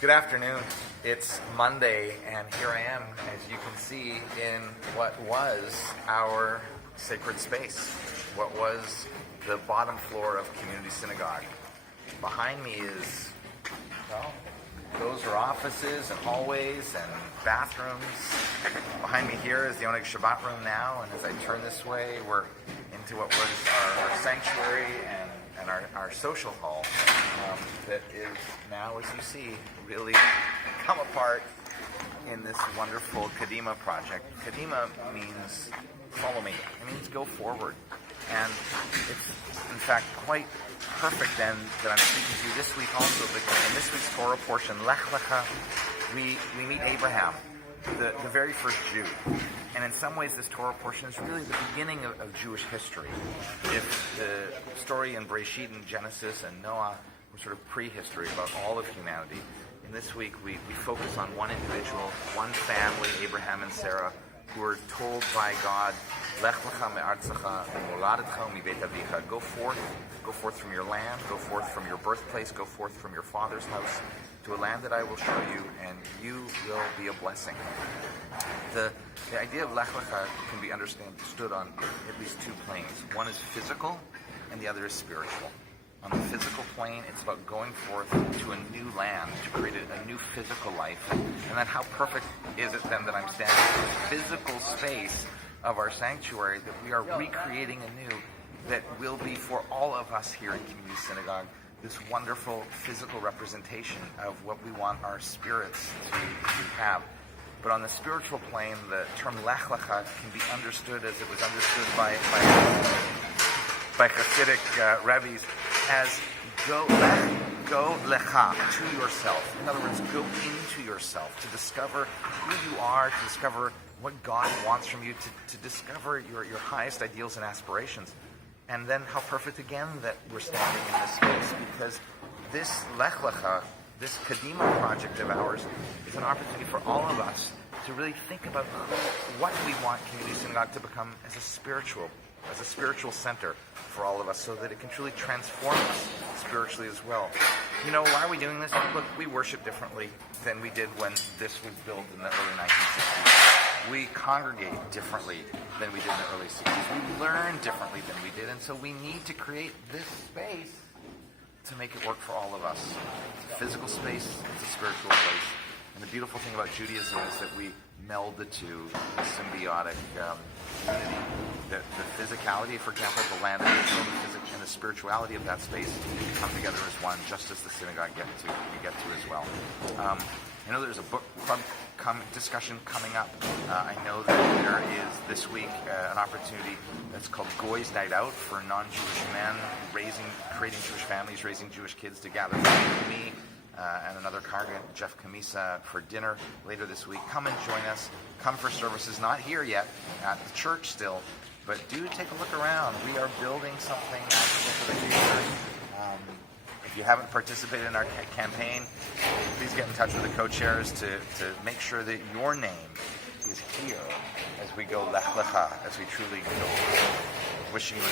Good afternoon. It's Monday, and here I am, as you can see, in what was our sacred space, what was the bottom floor of Community Synagogue. Behind me is, well, those are offices and hallways and bathrooms. Behind me here is the Oneg Shabbat room now, and as I turn this way, we're into what was our sanctuary and our social hall that is now, as you see, really come apart in this wonderful Kadima project. Kadima means follow me. It means go forward. And it's, in fact, quite perfect then that I'm speaking to you this week also, because in this week's Torah portion, Lech Lecha, we meet Abraham, the very first Jew. And in some ways, this Torah portion is really the beginning of Jewish history. If the story in Bereshit and Genesis and Noah were sort of prehistory about all of humanity, in this week we focus on one individual, one family, Abraham and Sarah, who were told by God, Lech lecha me'artzecha u'moladetcha mibeit avicha. Go forth from your land, go forth from your birthplace, go forth from your father's house to a land that I will show you, and you will be a blessing. The idea of Lech lecha can be understood on at least two planes. One is physical, and the other is spiritual. On the physical plane, it's about going forth to a new land, to create a new physical life. And then how perfect is it then that I'm standing in the physical space of our sanctuary, that we are recreating anew, that will be for all of us here in Community Synagogue, this wonderful physical representation of what we want our spirits to have. But on the spiritual plane, the term Lech Lecha can be understood as it was understood by Hasidic rabbis as go lecha, to yourself. In other words, go into yourself, to discover who you are, to discover what God wants from you, to discover your highest ideals and aspirations. And then how perfect again that we're standing in this space, because this Lech Lecha, this Kadima project of ours, is an opportunity for all of us to really think about what we want Community Synagogue to become as a spiritual center for all of us, so that it can truly transform us spiritually as well. You know, why are we doing this? Look, we worship differently than we did when this was built in the early 1960s. We congregate differently than we did in the early 60s. We learn differently than we did, and so we need to create this space to make it work for all of us. It's a physical space, it's a spiritual place. And the beautiful thing about Judaism is that we meld the two in a symbiotic unity. The physicality, for example, of the land of Israel, and the spirituality of that space come together as one, just as the synagogue we get to as well. I know there's a book club discussion coming up. I know that there is this week an opportunity that's called Goy's Night Out for non-Jewish men creating Jewish families, raising Jewish kids to gather with me and another congregant, Jeff Kamisa, for dinner later this week. Come and join us. Come for services, not here yet, at the church still, but do take a look around. We are building something for the future. If you haven't participated in our campaign, please get in touch with the co-chairs to make sure that your name is here as we go Lech Lecha, as we truly go. Wishing you a